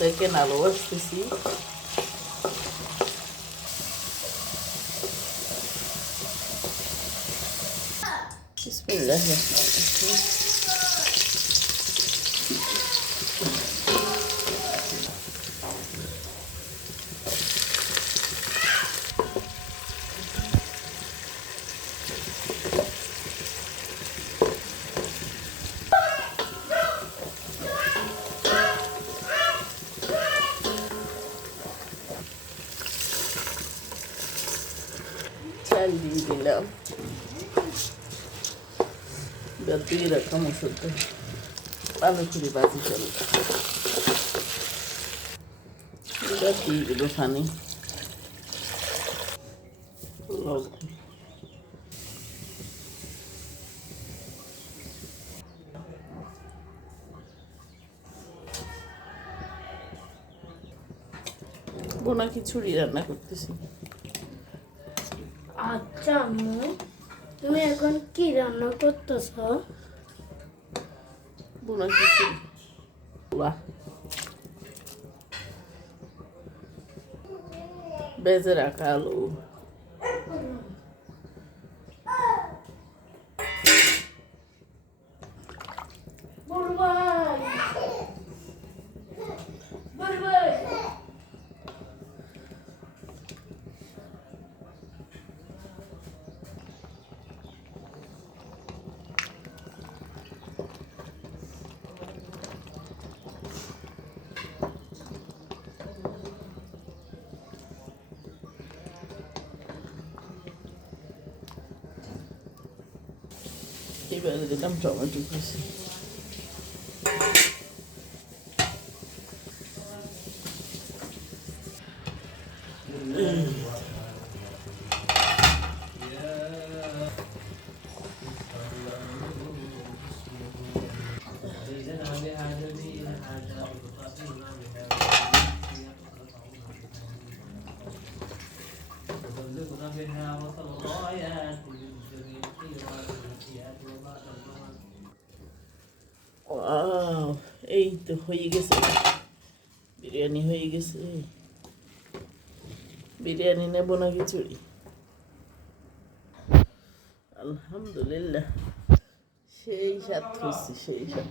দেখেন আলু আসতেছি। বিসমিল্লাহির রহমানির রহিম। চাল দিয়ে দিলাম, দিয়ে রাখলাম ওষুধ আলু খুবই বাজি চলবে, দিয়ে দিল পানি লবণ। বোনা খিচুড়ি রান্না করতেছি। আচ্ছা আম্মু, তুমি এখন কি রান্না করতেছ? বোনা খিচুড়ি। বাহ, বেজে রাখা আলু, এবারে দিলাম টমেটো কুচি। ওয়াও, এই তো হয়ে গেছে, বিরিয়ানি হয়ে গেছে। বিরিয়ানি নেব না খিচুড়ি? আলহামদুলিল্লাহ, সেই স্বাদ হয়েছে, সেই স্বাদ।